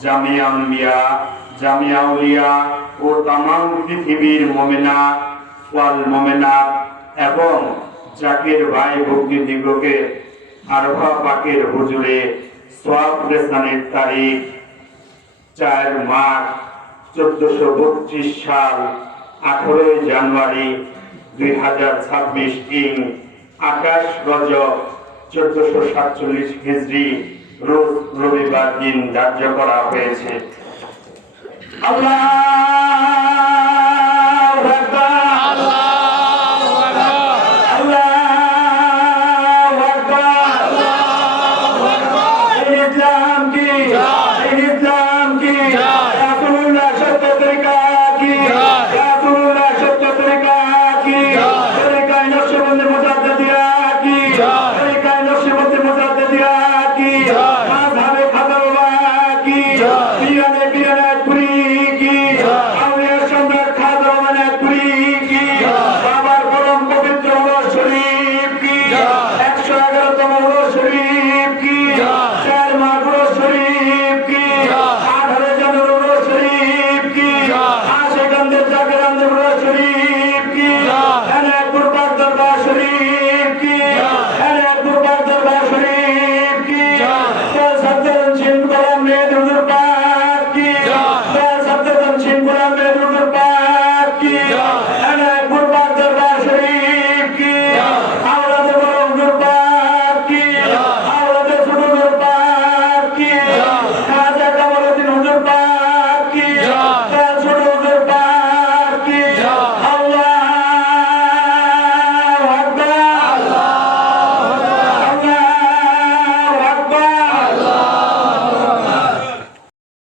জামিয়া আম্বিয়া, জামিয়া আউলিয়া ও তামাম পৃথিবীর মুমিনা ওয়াল মুমিনাত এবং জাকির ভাই ভগ্নীদিগকে আরফা পাকের হুজুরে সওয়াব রেসানের তারিখ 4 মার্চ 1432 সাল 18 জানুয়ারি 2026 ইং 28 রজব 1447 হিজরি রোজ রবিবার দিন ধার্য করা হয়েছে। আল্লাহ